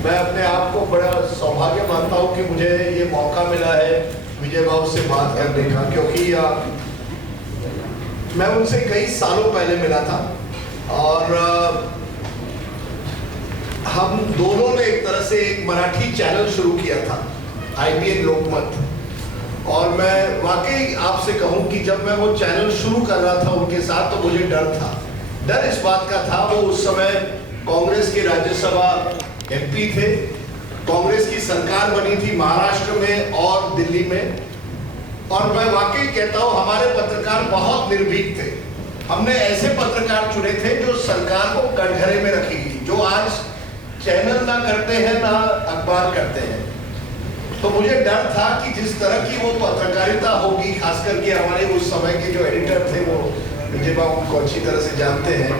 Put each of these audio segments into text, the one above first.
मैं अपने आप को बड़ा सौभाग्य मानता हूँ कि मुझे ये मौका मिला है विजय बाबू से बात करने का, क्योंकि मैं उनसे कई सालों पहले मिला था और हम दोनों ने एक तरह से एक मराठी चैनल शुरू किया था, IBN लोकमत। और मैं वाकई आपसे कहूं कि जब मैं वो चैनल शुरू कर रहा था उनके साथ तो मुझे डर था। डर इस बात का था, वो उस समय कांग्रेस के राज्यसभा MP थे, कांग्रेस की सरकार बनी थी महाराष्ट्र में और दिल्ली में। और मैं वाकई कहता हूं हमारे पत्रकार बहुत निर्भीक थे। हमने ऐसे पत्रकार चुने थे जो सरकार को कटघरे में रखेगी, जो आज चैनल ना करते हैं ना अखबार करते हैं। तो मुझे डर था कि जिस तरह की वो पत्रकारिता होगी, खास करके हमारे उस समय के जो एडिटर थे वो विजय बाबू को अच्छी तरह से जानते हैं,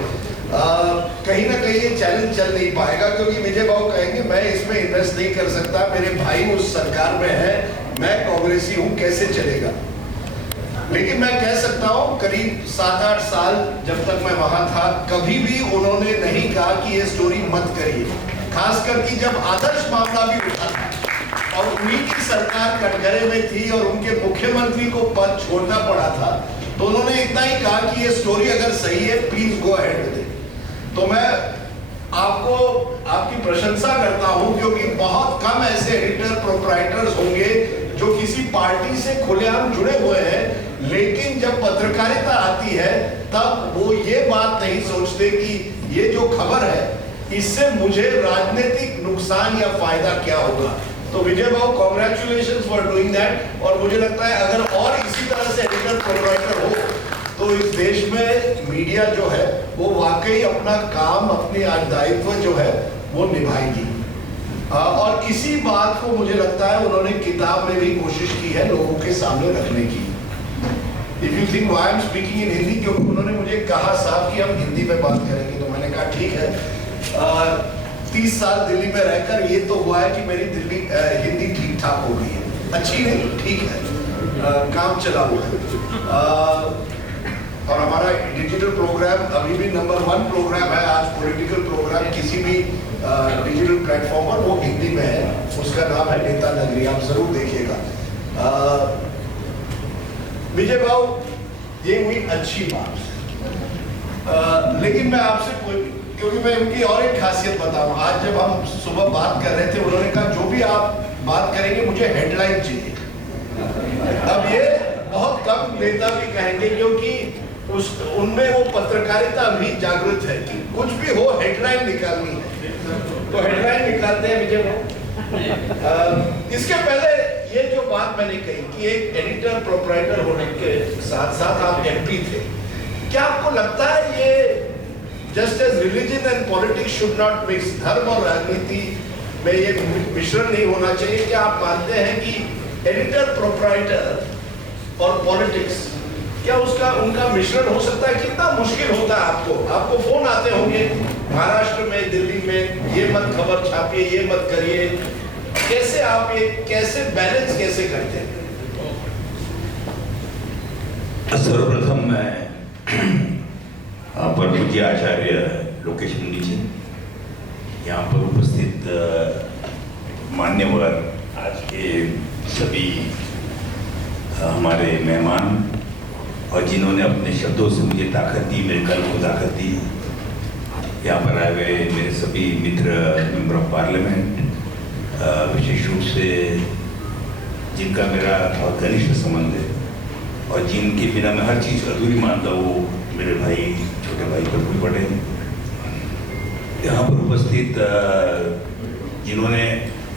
कहीं ना कहीं ये चैनल चल नहीं पाएगा, क्योंकि विजय बाबू कहेंगे मैं इसमें इन्वेस्ट नहीं कर सकता, मेरे भाई उस सरकार में है, मैं कांग्रेसी हूं, कैसे चलेगा। लेकिन मैं कह सकता हूं करीब 7-8 साल जब तक मैं वहां था, कभी भी उन्होंने नहीं कहा कि ये स्टोरी मत करिए। खास करके जब आदर्श मामला भी उठा था और उन्हीं की सरकार कटघरे में थी और उनके मुख्यमंत्री को पद छोड़ना पड़ा था, तो उन्होंने इतना ही कहा कि ये स्टोरी अगर सही है please go ahead with it. तो मैं आपको आपकी प्रशंसा करता हूं, क्योंकि बहुत कम ऐसे एडिटर प्रोप्राइटर्स होंगे जो किसी पार्टी से खुलेआम जुड़े हुए हैं, लेकिन जब पत्रकारिता आती है तब वो ये बात नहीं सोचते कि ये जो खबर है इससे मुझे राजनीतिक नुकसान या फायदा क्या होगा। तो विजय बाबू कांग्रेचुलेशंस फॉर डूइंग दैट। और मुझे लगता है अगर और इसी तरह से एडिटर प्रोप्राइटर हो तो इस देश में मीडिया जो है वो वाकई अपना काम, अपनी दायित्व जो है वो निभाएगी। और इसी बात को मुझे लगता है उन्होंने किताब में भी कोशिश की है लोगों के सामने रखने की। If you think why I'm speaking in Hindi, क्योंकि उन्होंने मुझे कहा साहब कि हम हिंदी में बात करेंगे, तो मैंने कहा ठीक है। 30 साल दिल्ली में रहकर ये तो हुआ है कि मेरी हिंदी ठीक ठाक हो गई है, अच्छी नहीं ठीक है, काम चला हुआ है। और हमारा डिजिटल प्रोग्राम अभी भी नंबर 1 प्रोग्राम है आज, पॉलिटिकल प्रोग्राम किसी भी डिजिटल प्लेटफॉर्म पर, वो हिंदी में है, उसका नाम है नेता नगरी, आप जरूर देखिएगा। विजय बाबू ये हुई अच्छी बात, लेकिन मैं आपसे क्योंकि मैं उनकी और एक खासियत बताऊं। आज जब हम सुबह बात कर रहे थे उन्होंने कहा जो भी आप बात करेंगे मुझे हेडलाइन चाहिए। अब ये बहुत कम नेता भी कहेंगे, क्योंकि उनमें वो पत्रकारिता भी जागृत है कि कुछ भी हो हेडलाइन निकालनी है, तो हेडलाइन निकालते हैं विजय बाबू। इसके पहले ये जो बात मैंने कही कि एक एडिटर प्रोप्राइटर होने के साथ साथ आप MP थे, क्या आपको लगता है ये just as religion and politics should not mix, धर्म और राजनीति में ये मिश्रण नहीं होना चाहिए? क्या आप मानते हैं कि एडिटर प्रोप्राइटर और पॉलिटिक्स क्या उनका मिश्रण हो सकता है? कितना मुश्किल होता है आपको फोन आते होंगे महाराष्ट्र में, दिल्ली में, ये मत खबर छापिए, ये मत करिए, कैसे आप ये बैलेंस कैसे करते हैं? सर्वप्रथम मैं परमपूज्य आचार्य लोकेश मुनि जी, यहाँ पर उपस्थित मान्यवर, आज के सभी हमारे मेहमान और जिन्होंने अपने शब्दों से मुझे ताकत दी, मेरे कल को ताकत दी, यहाँ पर आए हुए मेरे सभी मित्र मेंबर ऑफ पार्लियामेंट, विशेष रूप से जिनका मेरा बहुत घनिष्ठ संबंध है और जिनके बिना मैं हर चीज़ अधूरी मानता हूँ, मेरे भाई, छोटे भाई प्रफुल्ल पटेल, यहाँ पर उपस्थित जिन्होंने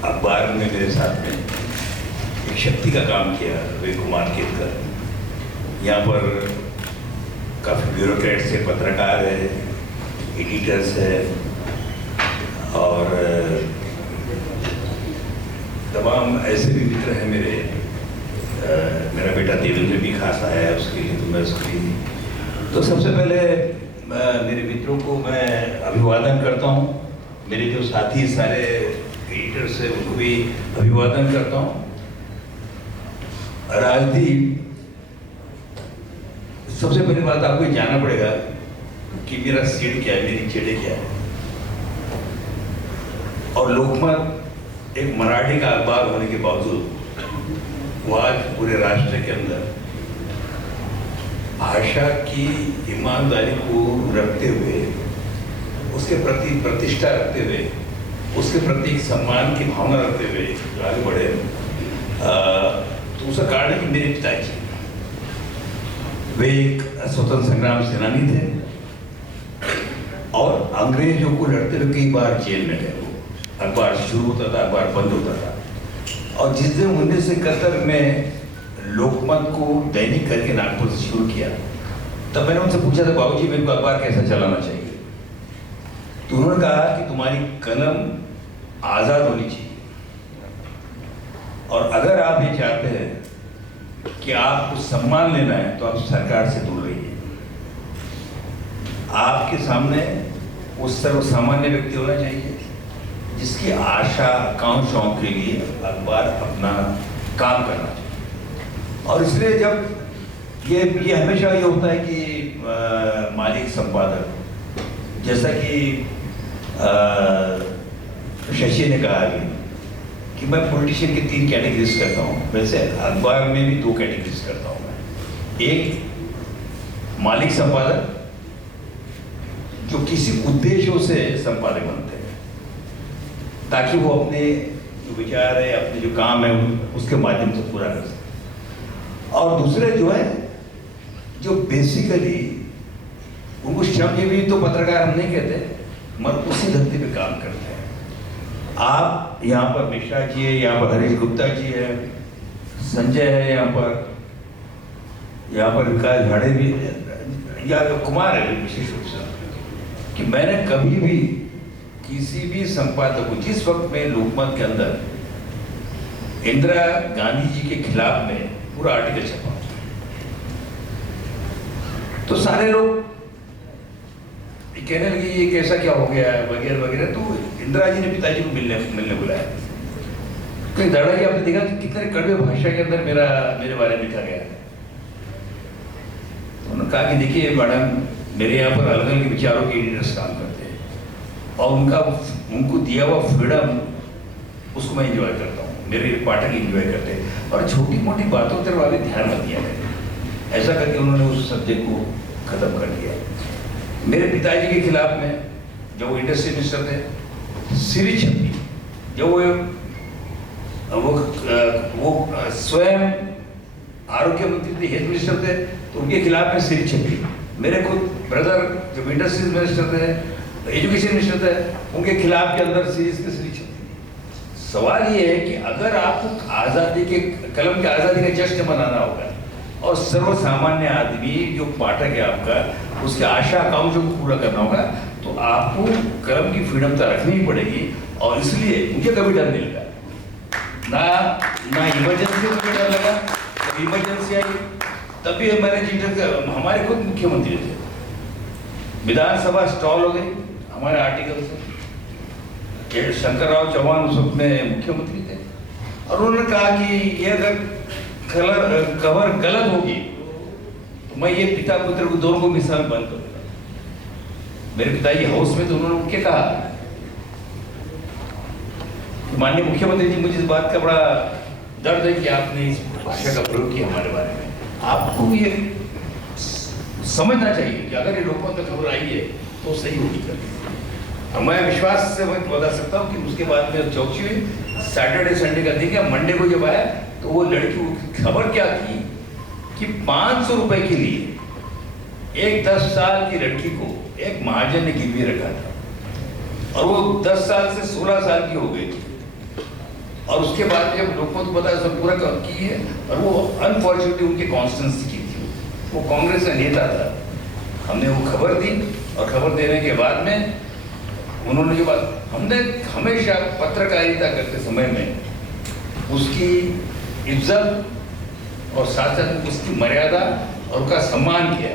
अखबार में मेरे साथ में एक शक्ति का काम किया, वे कुमार केतकर, यहाँ पर काफ़ी ब्यूरोक्रेट्स है, पत्रकार है, एडिटर्स है और तमाम ऐसे भी मित्र हैं मेरे। मेरा बेटा देवेंद्र भी खास आया है, उसके लिए तो मैं उसकी तो सबसे पहले मेरे मित्रों को मैं अभिवादन करता हूँ। मेरे जो साथी सारे एडिटर्स हैं उनको भी अभिवादन करता हूँ। राजदीप, सबसे पहली बात आपको जानना पड़ेगा कि मेरा सीड क्या है, मेरी जेड़े क्या है। और लोकमत एक मराठी का अखबार होने के बावजूद वो आज पूरे राष्ट्र के अंदर भाषा की ईमानदारी को रखते हुए, उसके प्रति प्रतिष्ठा रखते हुए, उसके प्रति सम्मान की भावना रखते हुए जो आगे बढ़े। तो उसका कारण है कि मेरे पिताजी वे एक स्वतंत्र संग्राम सेनानी थे और अंग्रेजों को लड़ते हुए कई बार जेल में गए। अखबार शुरू होता था, अखबार बंद होता था। और जिस दिन 1971 में लोकमत को दैनिक करके नागपुर से शुरू किया, तब मैंने उनसे पूछा था, बाबूजी मेरे को अखबार कैसा चलाना चाहिए? तो उन्होंने कहा कि तुम्हारी कलम आज़ाद होनी चाहिए, और अगर आप ये चाहते हैं कि आपको सम्मान लेना है तो आप सरकार से दूर रहिए। आपके सामने वो सर्वसामान्य व्यक्ति होना चाहिए जिसकी आशा आकांक्षाओं के लिए अखबार अपना काम करना चाहिए। और इसलिए जब ये हमेशा ये होता है कि मालिक संपादक, जैसा कि शशि ने कहा अभी कि मैं पॉलिटिशियन की 3 कैटेगरीज करता हूँ, वैसे अखबार में भी 2 कैटेगरीज करता हूँ मैं। एक मालिक संपादक जो किसी उद्देश्यों से संपादक बनते हैं ताकि वो अपने जो विचार है, अपने जो काम है उसके माध्यम से पूरा कर सके, और दूसरे जो है जो बेसिकली उनको श्रमजीवी तो पत्रकार हम नहीं कहते, मगर उसी धरती पे काम करते हैं। आप यहाँ पर मिश्रा जी है, यहाँ पर हरीश गुप्ता जी है, संजय है, यहाँ पर विकास झाड़े भी है, या कुमार है विशेष रूप से, कि मैंने कभी भी किसी भी संपादक को, जिस वक्त में लोकमत के अंदर इंदिरा गांधी जी के खिलाफ में पूरा आर्टिकल छपा तो सारे लोग कहने लगे ये कैसा क्या हो गया है वगैरह वगैरह। तो इंदिरा जी ने पिताजी को मिलने बुलाया। कहीं दादाजी आपने देखा कि कितने कड़वे भाषा के अंदर मेरे बारे में लिखा गया है। उन्होंने कहा कि देखिए मैडम, मेरे यहाँ पर अलग अलग विचारों के एडिटर्स काम करते हैं और उनको दिया हुआ फ्रीडम उसको मैं एंजॉय करता हूँ, मेरे पाठक एंजॉय करते हैं, और छोटी मोटी बातों पर वाले ध्यान मत दिया करें। ऐसा करके उन्होंने उस सब्जेक्ट को खत्म कर दिया। मेरे पिताजी के खिलाफ में जब वो इंडस्ट्री मिनिस्टर थे, सिरी छपी, जब वो स्वयं आरोग्य मंत्री थे, हेल्थ मिनिस्टर थे, तो उनके खिलाफ में सिरी छपी। मेरे खुद ब्रदर जब इंडस्ट्रीज मिनिस्टर थे, एजुकेशन मिनिस्टर थे, उनके खिलाफ के अंदर सीरीज के सिरी छपी। सवाल ये है कि अगर आपको आज़ादी के कलम की आज़ादी का जश्न मनाना होगा और सर्वसामान्य आदमी जो पाठक है आपका, उसके आशा आकांक्षों को पूरा करना होगा, तो आपको कलम की फ्रीडम तो रखनी ही पड़ेगी। और इसलिए मुझे कभी डर नहीं लगा, ना इमरजेंसी में डर लगा। जब इमरजेंसी आई तभी हमारे खुद मुख्यमंत्री थे, विधानसभा स्टॉल हो गई हमारे आर्टिकल से। शंकर राव चौहान उस वक्त में मुख्यमंत्री थे और उन्होंने कहा कि ये अगर कवर गलत होगी तो मैं ये पिता पुत्र को दोनों को मिसाल बंद करूंगा। मेरे पिताजी हाउस में, तो उन्होंने उनके कहा, माननीय मुख्यमंत्री जी, मुझे इस बात का बड़ा दर्द है कि आपने इस भाषा का प्रयोग किया हमारे बारे में। आपको ये समझना चाहिए कि अगर ये लोकमत में खबर आई है तो सही होगी करके। और मैं विश्वास से मैं बता सकता हूँ कि उसके बाद में चौकी हुई, सैटरडे संडे का दिन, मंडे को जब आया तो वो लड़की खबर क्या थी कि 500 रुपए के लिए एक 10 साल की लड़की को एक महाजन ने गिरवी रखा था और वो 10 साल से 16 साल की हो गई थी। और उसके बाद जब लोगों को पता सब पूरा की है, और वो अनफॉर्चुनेटली उनके कॉन्स्टिट्यूंसी की थी, वो कांग्रेस का नेता था। हमने वो खबर दी और खबर देने के बाद में उन्होंने जो बात, हमने हमेशा पत्रकारिता करते समय में उसकी इज्जत और साथ साथ उसकी मर्यादा और उसका सम्मान किया।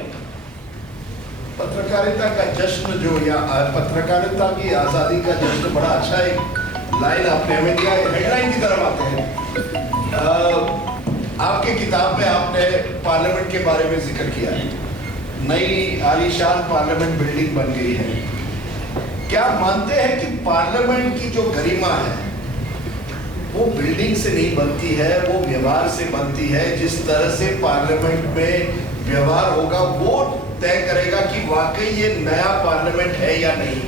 पत्रकारिता का जश्न जो, या पत्रकारिता की आज़ादी का जश्न, बड़ा अच्छा एक लाइन आपने हमें दिया। हेडलाइन की तरफ आते हैं। आपके किताब में आपने पार्लियामेंट के बारे में जिक्र किया है, नई आलीशान पार्लियामेंट बिल्डिंग बन गई है क्या मानते हैं कि पार्लियामेंट की जो गरिमा है वो बिल्डिंग से नहीं बनती है, वो व्यवहार से बनती है। जिस तरह से पार्लियामेंट में व्यवहार होगा वो तय करेगा कि वाकई ये नया पार्लियामेंट है या नहीं।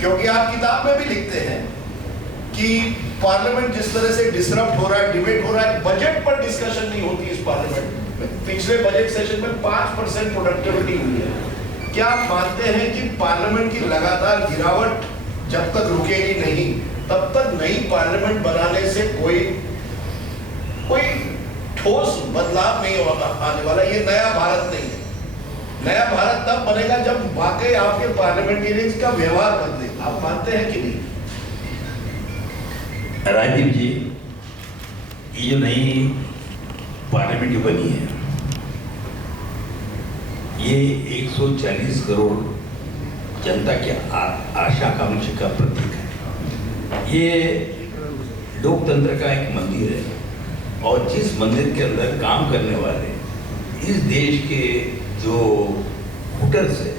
क्योंकि आप किताब में भी लिखते हैं कि पार्लियामेंट जिस तरह से डिसरप्ट हो रहा है, डिबेट हो रहा है, बजट पर डिस्कशन नहीं होती इस पार्लियामेंट में। पिछले बजट सेशन में 5% प्रोडक्टिविटी हुई है। क्या आप मानते हैं कि पार्लियामेंट की लगातार गिरावट जब तक रुकेगी नहीं तब तक नई पार्लियामेंट बनाने से कोई ठोस बदलाव नहीं आने वाला? ये नया भारत नहीं है। नया भारत तब बनेगा जब वाकई आपके पार्लियामेंटेरियंस का व्यवहार बदले। आप मानते हैं कि नहीं? राजीव जी, ये जो नई पार्लियामेंट जो बनी है ये 140 करोड़ जनता की आशा आकांक्षा का प्रतीक है। ये लोकतंत्र का एक मंदिर है और जिस मंदिर के अंदर काम करने वाले इस देश के जो वोटर्स है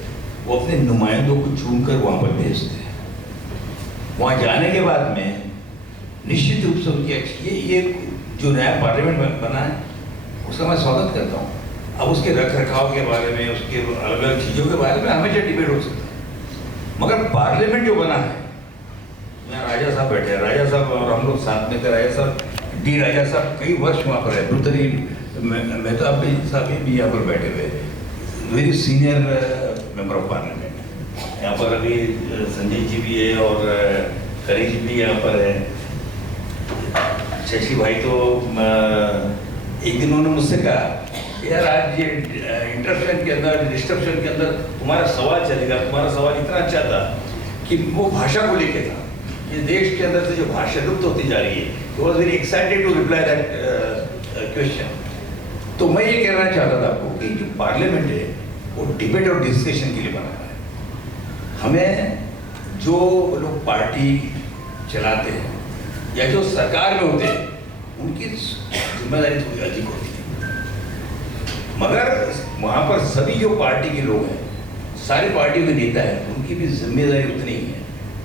वो अपने नुमाइंदों को चुनकर वहाँ पर भेजते हैं। वहाँ जाने के बाद में निश्चित रूप से उनकी ये जो नया पार्लियामेंट बना है उसका मैं स्वागत करता हूँ। अब उसके रख रखाव के बारे में, उसके अलग अलग चीज़ों के बारे में हमेशा डिबेट हो सकता है, मगर पार्लियामेंट जो बना है, यहाँ राजा साहब बैठे हैं, राजा साहब और हम लोग साथ में थे, राजा साहब डी राजा साहब कई वर्ष वहाँ पर है, बेहतरीन मेहताब साहब भी यहाँ पर बैठे हुए, very senior member of parliament. यहाँ पर अभी संजय जी भी है और करीज भी यहाँ पर है। शशि भाई तो एक दिन उन्होंने मुझसे कहा यार आज ये इंटरप्शन के अंदर, डिस्ट्रप्शन के अंदर तुम्हारा सवाल चलेगा, तुम्हारा सवाल इतना अच्छा था कि वो भाषा को लेके था। ये देश के अंदर से जो भाषा लुप्त होती जा रही है, तो was very excited to reply that question. तो मैं ये कहना चाहता था आपको कि जो पार्लियामेंट है वो डिबेट और डिस्कशन के लिए बना है। हमें जो लोग पार्टी चलाते हैं या जो सरकार में होते हैं उनकी जिम्मेदारी थोड़ी अधिक होती है, मगर वहाँ पर सभी जो पार्टी के लोग हैं, सारी पार्टियों के नेता हैं, उनकी भी जिम्मेदारी उतनी ही है।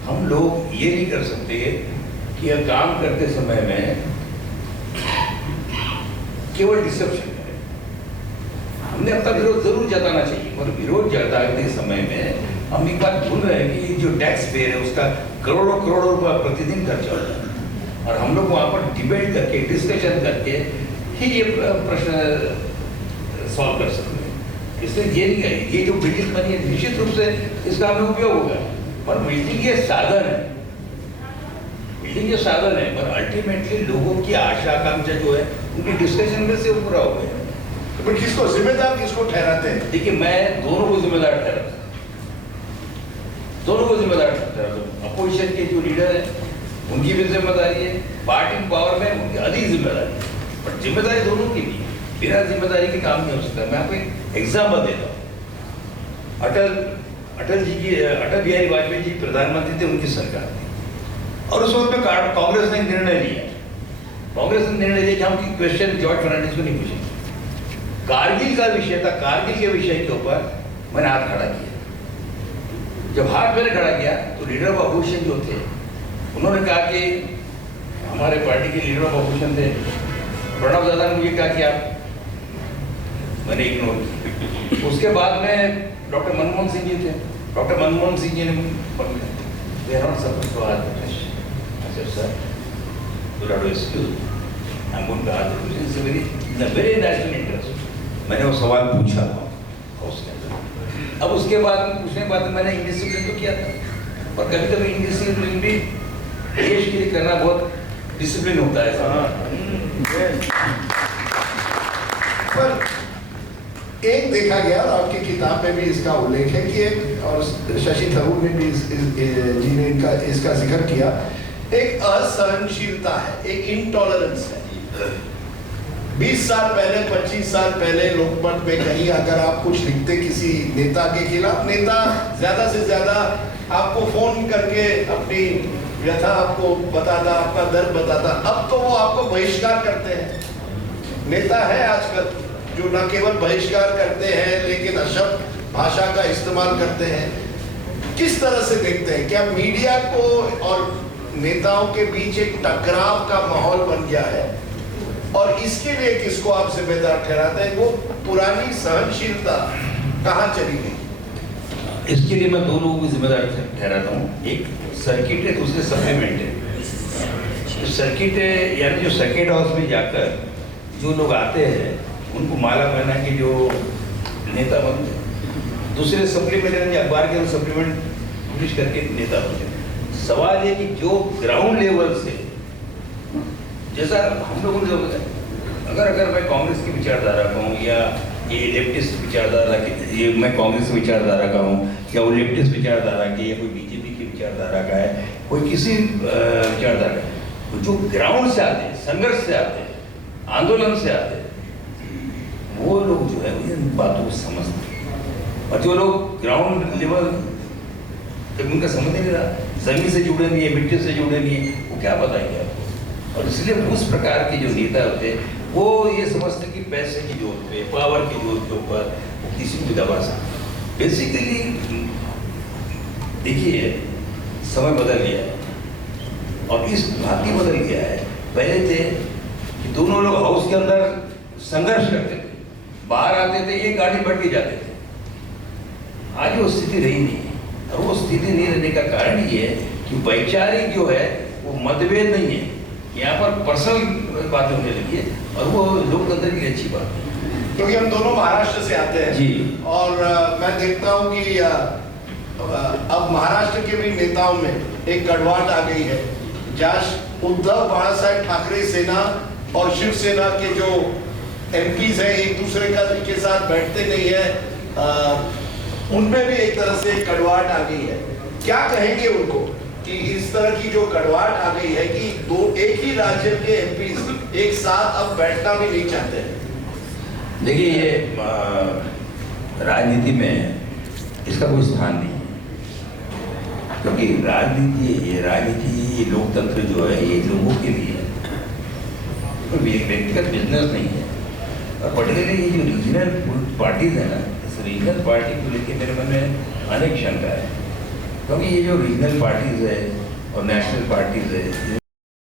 हम लोग ये नहीं कर सकते कि यह काम करते समय में केवल डिस्ट्रप्शन करें। हमने अपना विरोध जरूर जताना चाहिए, और विरोध जताते समय में हम एक बात भूल रहे हैं कि जो टैक्स पेयर है उसका करोड़ों करोड़ों रुपया प्रतिदिन खर्चा होता है, और हम लोग वहाँ पर डिबेट करके, डिस्कशन करके ही ये प्रश्न सॉल्व कर सकते हैं। इसलिए ये नहीं है, ये जो बिल्डिंग बनी है निश्चित रूप से इसका हमें उपयोग होगा, पर बिल्डिंग ये साधन है, बिल्डिंग ये साधन है, पर अल्टीमेटली लोगों की आशा आकांक्षा जो है उनकी डिस्कशन में से पूरा हो गया। तो किसको जिम्मेदार, किसको ठहराते हैं? देखिए, मैं दोनों को जिम्मेदार ठहराता हूँ, दोनों को जिम्मेदार ठहराता हूँ। अपोजिशन के जो लीडर है उनकी भी जिम्मेदारी है, पार्टी पावर में उनकी अधिक जिम्मेदारी है, पर जिम्मेदारी दोनों की भी। बिना जिम्मेदारी के काम नहीं हो सकता। मैं आपको एक एग्जाम्पल देता हूँ। अटल बिहारी वाजपेयी जी प्रधानमंत्री थे, उनकी सरकार थी, और उस वक्त में कांग्रेस ने निर्णय लिया, कांग्रेस ने निर्णय लिया कि हम क्वेश्चन जॉर्ज फर्नांडिस को नहीं पूछेंगे। कारगिल का विषय था, कारगिल के विषय के ऊपर मैंने हाथ खड़ा किया। जब हाथ मैंने खड़ा किया तो लीडर ऑफ अपोजिशन जो थे उन्होंने कहा कि हमारे पार्टी के लीडर ऑफ अपोजिशन थे प्रणब दादा ने मुझे कहा कि आप, मैंने इग्नोर किया। उसके बाद में डॉक्टर मनमोहन सिंह जी थे, डॉक्टर मनमोहन सिंह जी ने मैंने वो सवाल पूछा उसके अंदर। अब उसके बाद पूछने के बाद मैंने इंडिसिप्लिन तो किया था, और कभी कभी इंडिसिप्लिन भी देश के लिए करना बहुत डिसिप्लिन होता है। पर एक देखा गया, और आपकी किताब में भी इसका उल्लेख है कि एक, और शशि थरूर ने भी जी ने इसका जिक्र किया, एक असहनशीलता है, एक इंटॉलरेंस है। 20 साल पहले, 25 साल पहले लोकमत में कहीं अगर आप कुछ लिखते किसी नेता के खिलाफ, नेता ज्यादा से ज्यादा आपको फोन करके अपनी व्यथा आपको बताता, आपका दर्द बताता। अब तो वो आपको बहिष्कार करते हैं। नेता है आजकल जो न केवल बहिष्कार करते हैं लेकिन अशब्द भाषा का इस्तेमाल करते हैं। किस तरह से देखते हैं? क्या मीडिया को और नेताओं के बीच एक टकराव का माहौल बन गया है और इसके लिए किसको आप जिम्मेदार ठहराते हैं? वो पुरानी सहनशीलता कहाँ चली गई? इसके लिए मैं दो लोगों को जिम्मेदार ठहराता हूँ। एक सर्किट है, दूसरे सप्लीमेंट है। सर्किट है यानी जो सर्किट हाउस में जाकर जो लोग आते हैं उनको माला पहना के जो नेता बनते हैं। दूसरे सप्लीमेंट यानी अखबार के सप्लीमेंट पब्लिश करके नेता बनते हैं। सवाल ये कि जो ग्राउंड लेवल से जैसा हम लोगों ने अगर मैं कांग्रेस की विचारधारा का हूँ या ये लेफ्टिस्ट विचारधारा की, ये मैं कांग्रेस की विचारधारा का हूँ या वो लेफ्टिस्ट विचारधारा की या कोई बीजेपी की विचारधारा का है, कोई किसी विचारधारा का, तो जो ग्राउंड से आते हैं, संघर्ष से आते हैं, आंदोलन से आते हैं, वो लोग जो है इन बातों को समझते हैं। और जो लोग ग्राउंड लेवल तक उनका समझ नहीं रहा, जमीन से जुड़े नहीं है, मिट्टी से जुड़े नहीं है, वो क्या बताएंगे आपको? और इसलिए उस प्रकार के जो नेता होते हैं वो ये समझते कि पैसे की जोर पे, पावर की जोर के ऊपर वो किसी को भी दबा सकते। बेसिकली देखिए समय बदल गया है और इस भांति बदल गया है। पहले थे कि दोनों लोग हाउस के अंदर संघर्ष करते थे, बाहर आते थे एक गाड़ी बढ़ के जाते थे। आज वो स्थिति रही नहीं है और वो स्थिति नहीं रहने का कारण ये है कि वैचारिक जो है वो मतभेद नहीं है, यहाँ पर पर्सनल बातें होने लगी है और वो लोकतंत्र की अच्छी बात है। क्योंकि हम दोनों महाराष्ट्र से आते हैं जी। और मैं देखता हूँ कि अब महाराष्ट्र के भी नेताओं में एक कड़वाहट आ गई है। जहाँ उद्धव बाळासाहेब ठाकरे सेना और शिवसेना के जो एमपीज हैं एक दूसरे के साथ बैठते नहीं है, उनमें भी एक तरह से कड़वाहट आ गई है। क्या कहेंगे उनको कि इस तरह की जो कड़वाहट आ गई है कि दो एक ही राज्य के एमपीज एक साथ अब बैठना भी नहीं चाहते हैं? देखिए ये राजनीति में इसका कोई स्थान नहीं है, क्योंकि राजनीति लोकतंत्र जो है ये लोगों के लिए है, कोई व्यक्तिगत बिजनेस नहीं है। और पर्टिकुलरली ये जो रीजनल पार्टीज है ना, इस रीजनल पार्टी को लेकर मेरे मन में अनेक शंका है, क्योंकि ये जो रीजनल पार्टीज है और नेशनल पार्टीज है